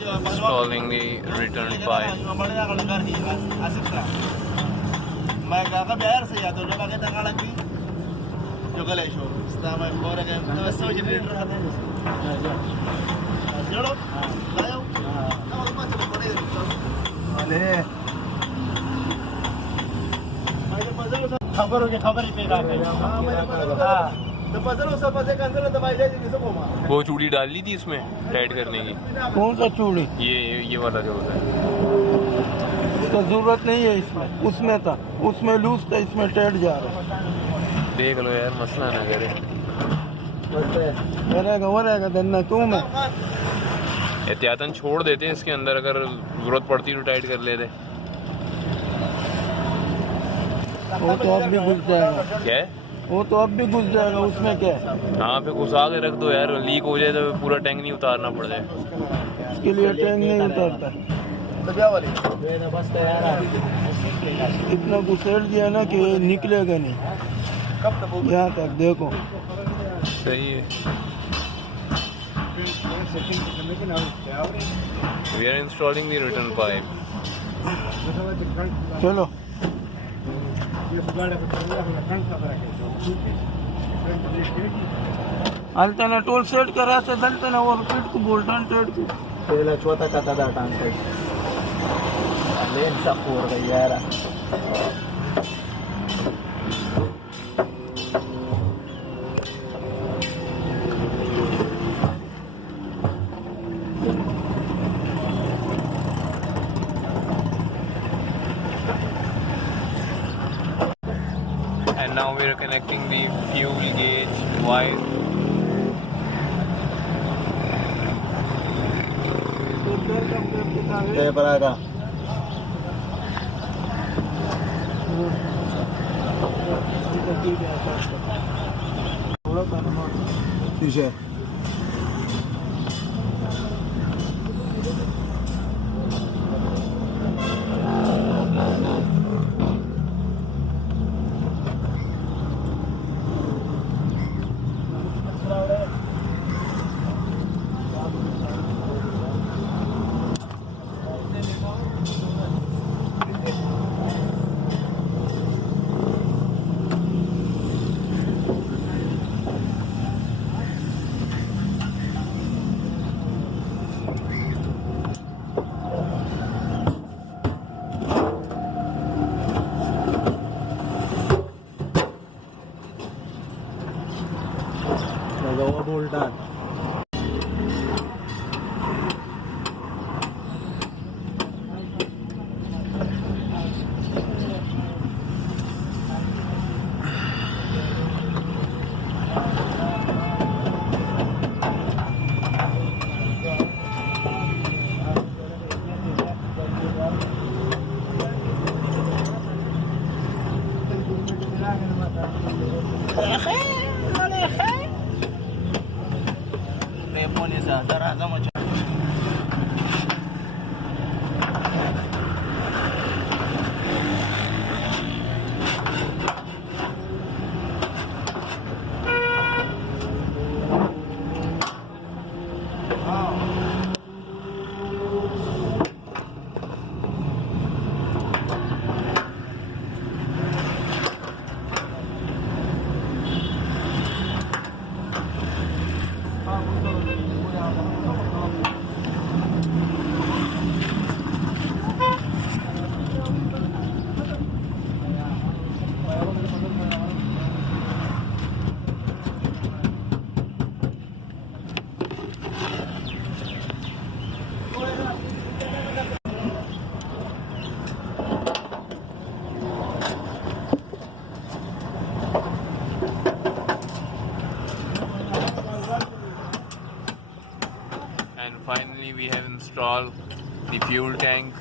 installing the return pipe. वो चूड़ी डाल ली थी इसमें टाइट करने की। कौन सा चूड़ी? ये वाला जो होता है, इसका जरूरत नहीं है इसमें। उसमें था, उसमें लूज था, इसमें टाइट जा रहा है। देख लो यार, मसला ना करे। रहेगा वो रहेगा धन्ना तू में। एहतियातन छोड़ देते इसके अंदर, अगर जरूरत पड़ती तो टाइट कर लेते। वो तो अब भी घुस जाएगा। क्या है? वो तो अब भी घुस जाएगा, उसमें क्या है? हाँ पे घुसा के रख दो यार, लीक हो जाए तो पूरा टैंक नहीं उतारना पड़ जाए। इसके लिए टैंक नहीं उतारता। इतना घुसेड़ दिया ना कि निकलेगा नहीं। यहाँ तक देखो। सही है। We are installing the return pipe. चलो हलता टोल सेट करा से दलते ना वो रिपीट को बोलता ट्रेड को पहला चौथा का दादा टांग लेन सा फोड़ गई यार। And now we are connecting the fuel gauge wire. पीछे Bolan. Finally we have installed the fuel tank